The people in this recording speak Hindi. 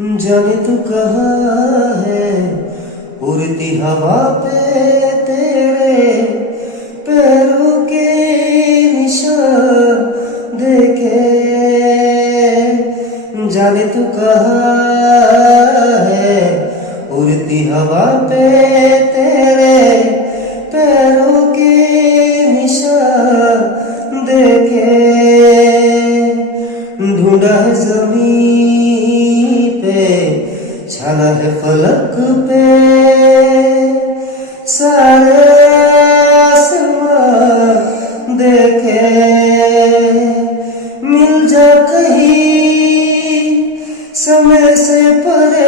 जाने तू कहाँ है, उड़ती हवा पे तेरे पैरों के निशान देखे। जाने तू कहाँ है, उड़ती हवा पे तेरे पैरों के निशान देखे। ढूंढा है ज़मीन पे, छाना है फलक पे, सारे आसमां देखे। मिल जा कहीं समय से परे,